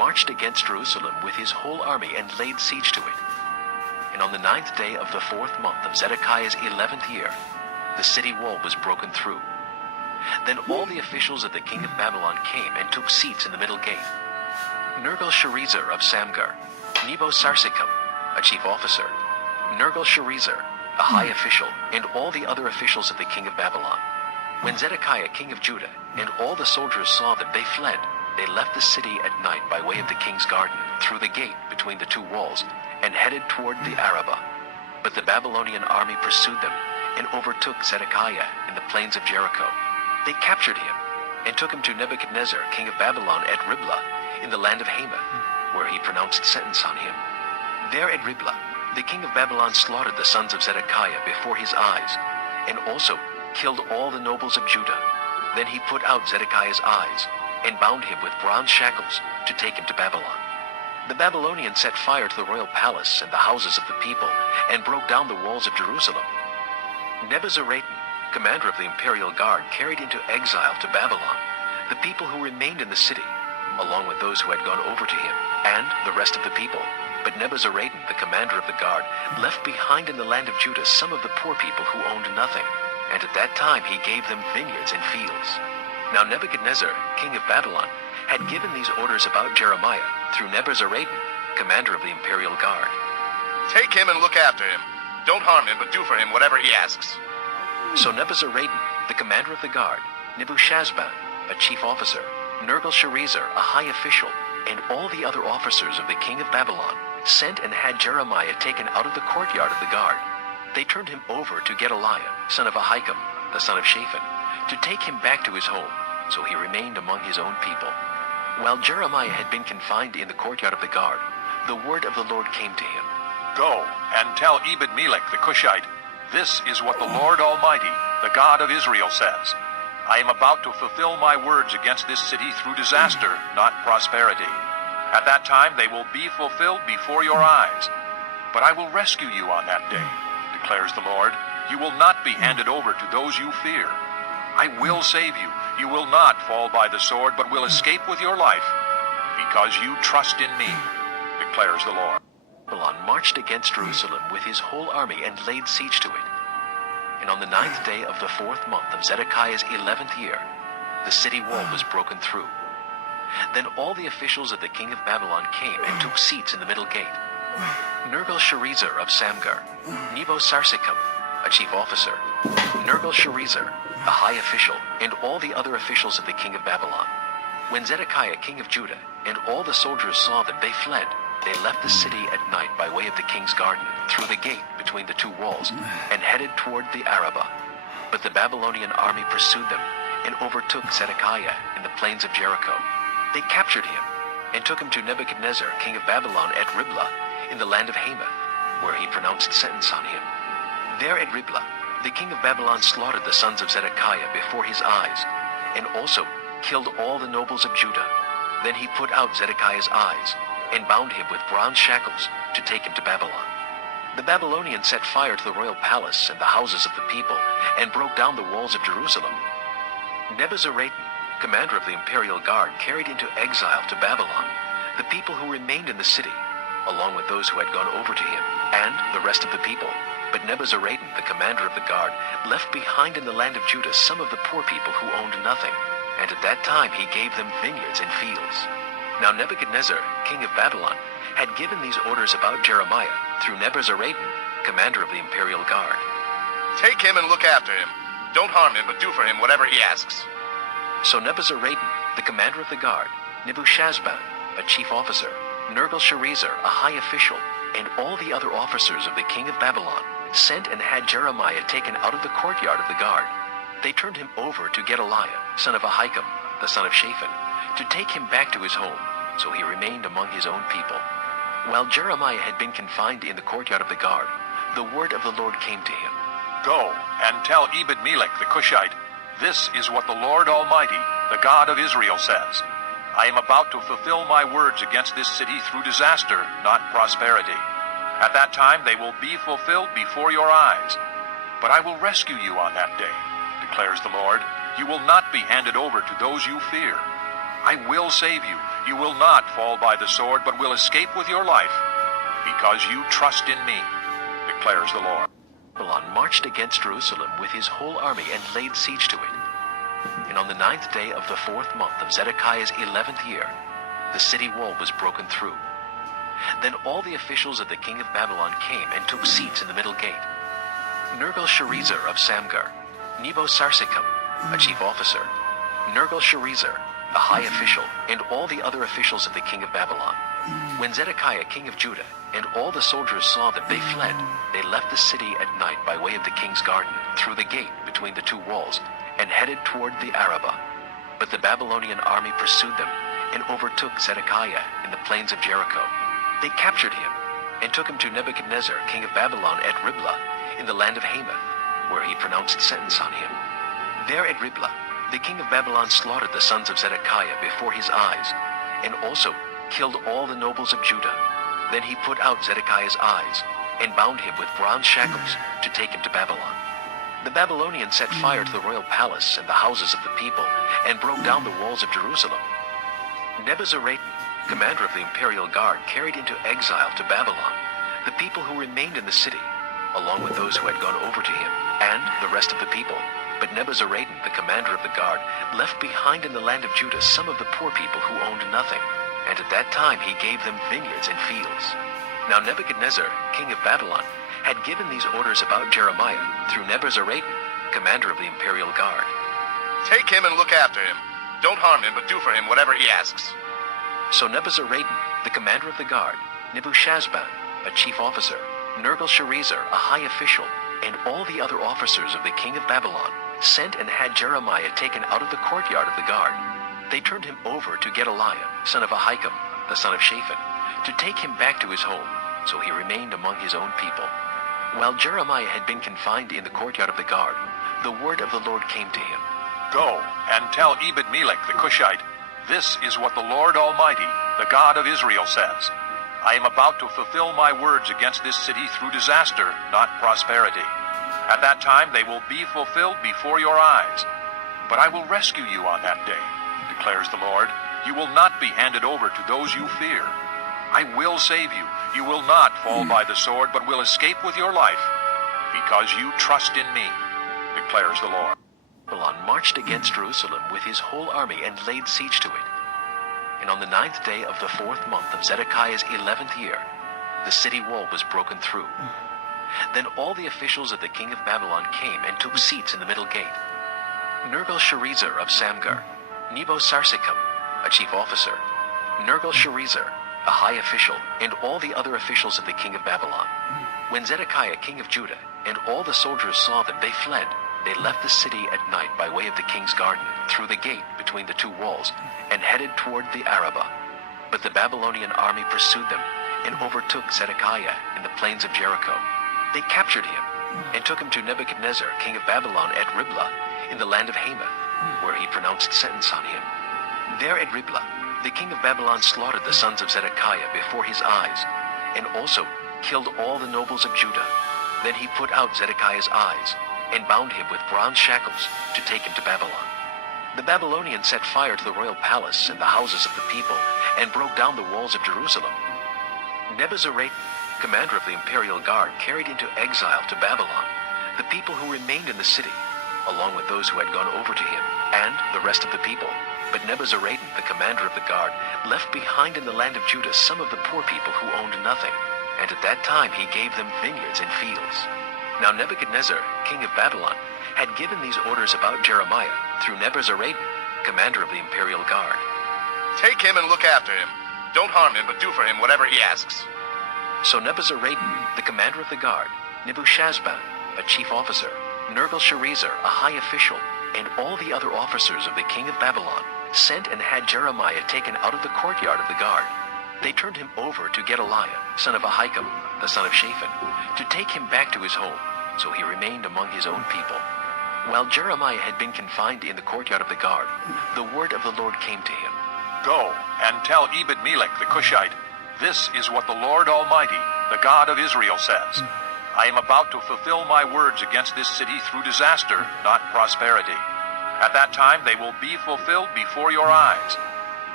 marched against Jerusalem with his whole army and laid siege to it. And on the 9th day of the 4th month of Zedekiah's 11th year, the city wall was broken through. Then all the officials of the king of Babylon came and took seats in the middle gate. Nergal-Sharezer of Samgar, Nebo-Sarsekim, a chief officer, Nergal-Sharezer, a high official, and all the other officials of the king of Babylon. When Zedekiah king of Judah and all the soldiers saw them, they fled. They left the city at night by way of the king's garden, through the gate between the two walls, and headed toward the Arabah. But the Babylonian army pursued them, and overtook Zedekiah in the plains of Jericho. They captured him, and took him to Nebuchadnezzar king of Babylon at Riblah, in the land of Hamath, where he pronounced sentence on him. There at Riblah, the king of Babylon slaughtered the sons of Zedekiah before his eyes, and also killed all the nobles of Judah. Then he put out Zedekiah's eyes, and bound him with bronze shackles to take him to Babylon. The Babylonians set fire to the royal palace and the houses of the people, and broke down the walls of Jerusalem. Nebuzaradan, commander of the imperial guard, carried into exile to Babylon the people who remained in the city, along with those who had gone over to him, and the rest of the people. But Nebuzaradan, the commander of the guard, left behind in the land of Judah some of the poor people who owned nothing, and at that time he gave them vineyards and fields. Now Nebuchadnezzar, king of Babylon, had given these orders about Jeremiah through Nebuzaradan, commander of the imperial guard. Take him and look after him. Don't harm him, but do for him whatever he asks. So Nebuzaradan, the commander of the guard, Nebuchadnezzar, a chief officer, Nergal-Sharezer, a high official, and all the other officers of the king of Babylon, sent and had Jeremiah taken out of the courtyard of the guard. They turned him over to Gedaliah, son of Ahikam, the son of Shaphan, to take him back to his home, so he remained among his own people. While Jeremiah had been confined in the courtyard of the guard, the word of the Lord came to him. Go and tell Ebed-Melech the Cushite, this is what the Lord Almighty, the God of Israel, says. I am about to fulfill my words against this city through disaster, not prosperity. At that time they will be fulfilled before your eyes. But I will rescue you on that day, declares the Lord. You will not be handed over to those you fear. I will save you. You will not fall by the sword, but will escape with your life, because you trust in me, declares the Lord. Babylon marched against Jerusalem with his whole army and laid siege to it. And on the 9th day of the 4th month of Zedekiah's 11th year, the city wall was broken through. Then all the officials of the king of Babylon came and took seats in the middle gate. Nergal-Sharezer of Samgar, Nebo-Sarsekim, a chief officer, Nergal-Sharezer, a high official, and all the other officials of the king of Babylon. When Zedekiah king of Judah and all the soldiers saw them, they fled. They left the city at night by way of the king's garden, through the gate between the two walls, and headed toward the Arabah. But the Babylonian army pursued them, and overtook Zedekiah in the plains of Jericho. They captured him, and took him to Nebuchadnezzar king of Babylon at Riblah, in the land of Hamath, where he pronounced sentence on him. There at Riblah, the king of Babylon slaughtered the sons of Zedekiah before his eyes, and also killed all the nobles of Judah. Then he put out Zedekiah's eyes, and bound him with bronze shackles to take him to Babylon. The Babylonians set fire to the royal palace and the houses of the people, and broke down the walls of Jerusalem. Nebuzaradan, commander of the imperial guard, carried into exile to Babylon the people who remained in the city, along with those who had gone over to him, and the rest of the people. But Nebuzaradan, the commander of the guard, left behind in the land of Judah some of the poor people who owned nothing, and at that time he gave them vineyards and fields. Now Nebuchadnezzar, king of Babylon, had given these orders about Jeremiah through Nebuzaradan, commander of the imperial guard. Take him and look after him. Don't harm him, but do for him whatever he asks. So Nebuzaradan, the commander of the guard, Nebuchadnezzar, a chief officer, Nergal-Sharezer, a high official, and all the other officers of the king of Babylon, sent and had Jeremiah taken out of the courtyard of the guard. They turned him over to Gedaliah, son of Ahikam, the son of Shaphan, to take him back to his home, so he remained among his own people. While Jeremiah had been confined in the courtyard of the guard, the word of the Lord came to him. Go and tell Ebed-Melech the Cushite, this is what the Lord Almighty, the God of Israel, says. I am about to fulfill my words against this city through disaster, not prosperity. At that time they will be fulfilled before your eyes. But I will rescue you on that day, declares the Lord. You will not be handed over to those you fear. I will save you. You will not fall by the sword, but will escape with your life, because you trust in me, declares the Lord. Babylon marched against Jerusalem with his whole army and laid siege to it. And on the 9th day of the 4th month of Zedekiah's 11th year, the city wall was broken through. Then all the officials of the king of Babylon came and took seats in the middle gate. Nergal-Sharezer of Samgar, Nebo-Sarsekim, a chief officer, Nergal-Sharezer, a high official, and all the other officials of the king of Babylon. When Zedekiah king of Judah and all the soldiers saw that they fled, they left the city at night by way of the king's garden, through the gate between the two walls, and headed toward the Arabah. But the Babylonian army pursued them, and overtook Zedekiah in the plains of Jericho. They captured him, and took him to Nebuchadnezzar king of Babylon at Riblah, in the land of Hamath, where he pronounced sentence on him. There at Riblah, the king of Babylon slaughtered the sons of Zedekiah before his eyes, and also killed all the nobles of Judah. Then he put out Zedekiah's eyes, and bound him with bronze shackles to take him to Babylon. The Babylonians set fire to the royal palace and the houses of the people, and broke down the walls of Jerusalem. Nebuzaradan, commander of the imperial guard, carried into exile to Babylon the people who remained in the city, along with those who had gone over to him, and the rest of the people. But Nebuzaradan, the commander of the guard, left behind in the land of Judah some of the poor people who owned nothing, and at that time he gave them vineyards and fields. Now Nebuchadnezzar, king of Babylon, had given these orders about Jeremiah through Nebuzaradan, commander of the imperial guard. Take him and look after him. Don't harm him, but do for him whatever he asks. So Nebuzaradan, the commander of the guard, Nebuchadnezzar, a chief officer, Nergal-Sharezer, a high official, and all the other officers of the king of Babylon, sent and had Jeremiah taken out of the courtyard of the guard. They turned him over to Gedaliah, son of Ahikam, the son of Shaphan, to take him back to his home, so he remained among his own people. While Jeremiah had been confined in the courtyard of the guard, the word of the Lord came to him. Go and tell Ebed-Melech the Cushite, this is what the Lord Almighty, the God of Israel, says. I am about to fulfill my words against this city through disaster, not prosperity. At that time they will be fulfilled before your eyes. But I will rescue you on that day, declares the Lord. You will not be handed over to those you fear. I will save you. You will not fall by the sword, but will escape with your life, because you trust in me, declares the Lord. Babylon marched against Jerusalem with his whole army and laid siege to it. And on the 9th day of the 4th month of Zedekiah's 11th year, the city wall was broken through. Then all the officials of the king of Babylon came and took seats in the middle gate. Nergal-Sharezer of Samgar, Nebo-Sarsekim, a chief officer, Nergal-Sharezer, a high official, and all the other officials of the king of Babylon. When Zedekiah king of Judah and all the soldiers saw that they fled, they left the city at night by way of the king's garden, through the gate between the two walls, and headed toward the Arabah. But the Babylonian army pursued them, and overtook Zedekiah in the plains of Jericho. They captured him, and took him to Nebuchadnezzar king of Babylon at Riblah, in the land of Hamath, where he pronounced sentence on him. There at Riblah, the king of Babylon slaughtered the sons of Zedekiah before his eyes, and also killed all the nobles of Judah. Then he put out Zedekiah's eyes, and bound him with bronze shackles to take him to Babylon. The Babylonians set fire to the royal palace and the houses of the people, and broke down the walls of Jerusalem. Nebuzaradan, commander of the imperial guard, carried into exile to Babylon the people who remained in the city, along with those who had gone over to him, and the rest of the people. But Nebuzaradan, the commander of the guard, left behind in the land of Judah some of the poor people who owned nothing, and at that time he gave them vineyards and fields. Now Nebuchadnezzar, king of Babylon, had given these orders about Jeremiah through Nebuzaradan, commander of the imperial guard. Take him and look after him. Don't harm him, but do for him whatever he asks. So Nebuzaradan, the commander of the guard, Nebuchadnezzar, a chief officer, Nergal-Sharezer, a high official, and all the other officers of the king of Babylon, sent and had Jeremiah taken out of the courtyard of the guard. They turned him over to Gedaliah, son of Ahikam, the son of Shaphan, to take him back to his home, so he remained among his own people. While Jeremiah had been confined in the courtyard of the guard, the word of the Lord came to him. Go and tell Ebed-Melech the Cushite, this is what the Lord Almighty, the God of Israel, says. I am about to fulfill my words against this city through disaster, not prosperity. At that time they will be fulfilled before your eyes.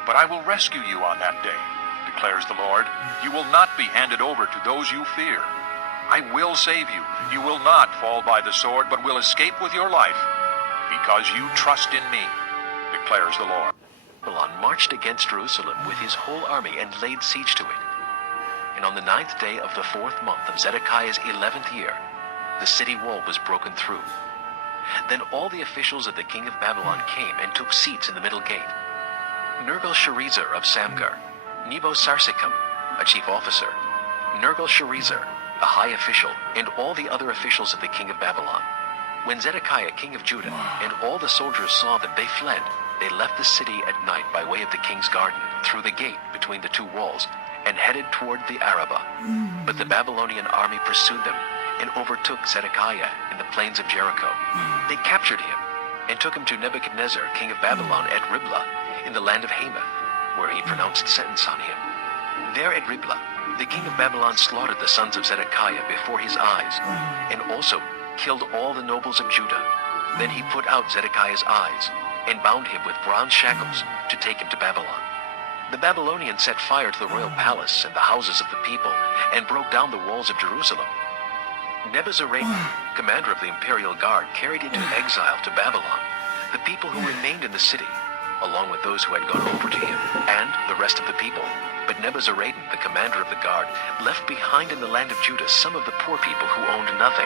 But I will rescue you on that day, declares the Lord. You will not be handed over to those you fear. I will save you. You will not fall by the sword, but will escape with your life, because you trust in me, declares the Lord. Babylon marched against Jerusalem with his whole army and laid siege to it. And on the 9th day of the 4th month of Zedekiah's 11th year, the city wall was broken through. Then all the officials of the king of Babylon came and took seats in the middle gate. Nergal-Sharezer of Samgar, Nebo-Sarsekim, a chief officer, Nergal-Sharezer, a high official, and all the other officials of the king of Babylon. When Zedekiah, king of Judah, and all the soldiers saw that they fled, they left the city at night by way of the king's garden, through the gate between the two walls, and headed toward the Arabah. But the Babylonian army pursued them, and overtook Zedekiah in the plains of Jericho. They captured him, and took him to Nebuchadnezzar, king of Babylon, at Riblah, in the land of Hamath, where he pronounced sentence on him. There at Riblah, the king of Babylon slaughtered the sons of Zedekiah before his eyes, and also killed all the nobles of Judah. Then he put out Zedekiah's eyes, and bound him with bronze shackles to take him to Babylon. The Babylonians set fire to the royal palace and the houses of the people, and broke down the walls of Jerusalem. Nebuzaradan, commander of the imperial guard, carried into exile to Babylon the people who remained in the city, along with those who had gone over to him, and the rest of the people. But Nebuzaradan, the commander of the guard, left behind in the land of Judah some of the poor people who owned nothing.